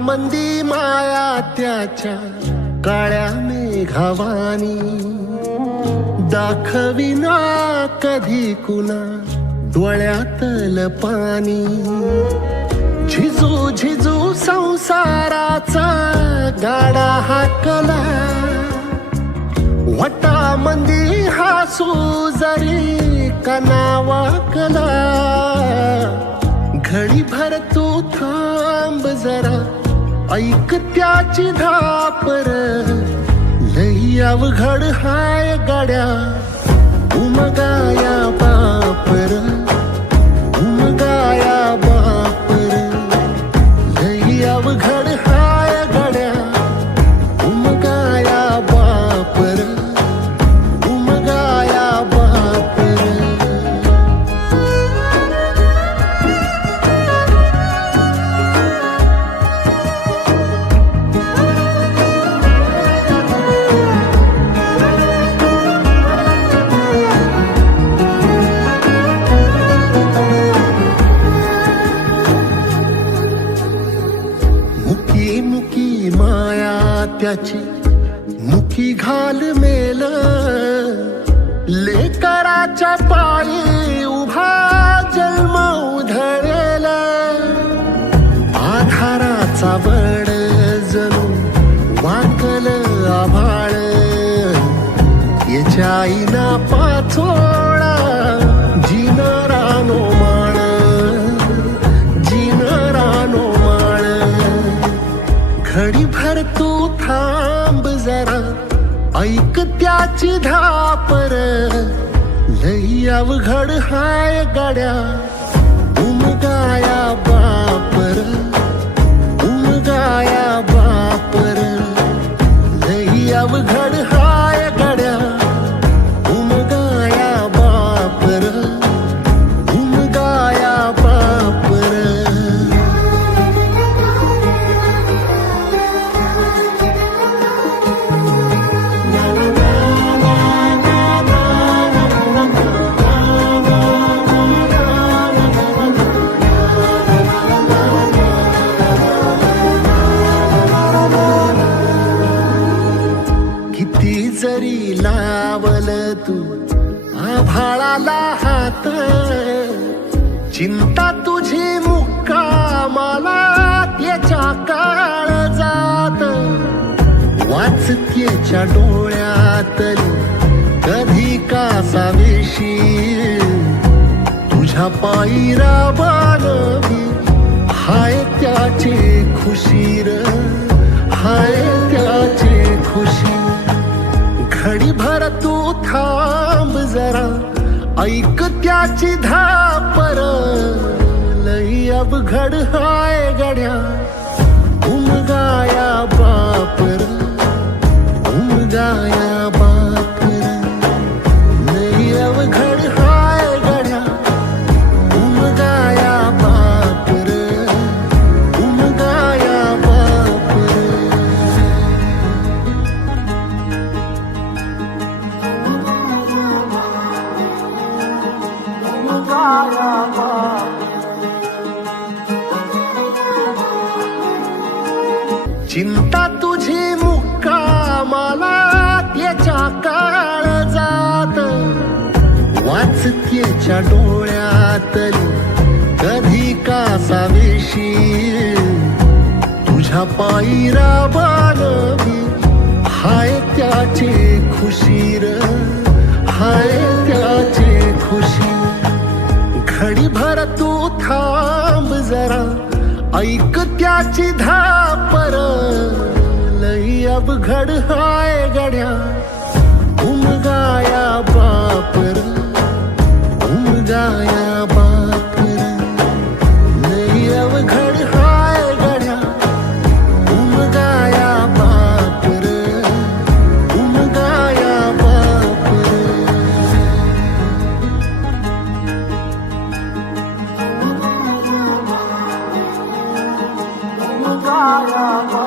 मंदी माया त्याच्या काळ्या मेघावानी, दाखविना कधी कुणा डोळ्यातल पाणी. झिजू झिजू संसाराचा गाडा हाकला, वटामंदी हासू जरी कनावाकला. घडी भर तू थांब जरा, ऐक त्याची धापर. लई अवघड हाय गड्या, उमगाया बापर, उमगाया बापर. लई अवघड हाय गड्या, उमगाया बापर, उमगाया बापर. मुकी माया त्याची मुकी घाल मेल, लेकराच्या पायी उभा जन्म उधळेल. आधाराचा बळ जणू वाकल आभाळ, याच्या आईना पाचोळा जिनारानो माळ, जिनारानो माळ. घडी भर तू थांब जरा, ऐक त्याची धापर. लई अवघड हाय गड्या, उमगाया बापर, उमगाया बापर. लई अवघड हाय गड्या, उमगाया बापर, उमगाया बापर. किती जरी लावल तू आभाळाला हात, चिंता तुझी मुक्कामाला त्याच्या काळजात. वाचतेच्या डोळ्यातली कधी कासावेशी, तुझ्या पायी राबानवी हाय त्याचे खुशीर, हाय त्याचे खुशी. घडी भर तू थांब जरा, ऐक त्याची धापर. लई अवघड हाय गड्या, उमगाया बापर, उमगाया बापर. लई अवघड हाय गड्या, उमगाया बापर, उमगाया बापर. चिंता तुझी मुक्कामाला त्याच्या काळजात. वाचतेच्या डोळ्यातली कधी कासावेशी, तुझ्या पायी राबानवी हाय त्याचे खुशीर, हाय त्याचे खुशी. घडी भर तू थांब जरा, ऐक त्याची धापर. लई अवघड हाय गड्या, उमगाया बापर, उमगाया बापर. लई अवघड हाय गड्या, उमगाया बापर, उमगाया बापर. उमगाया बापर.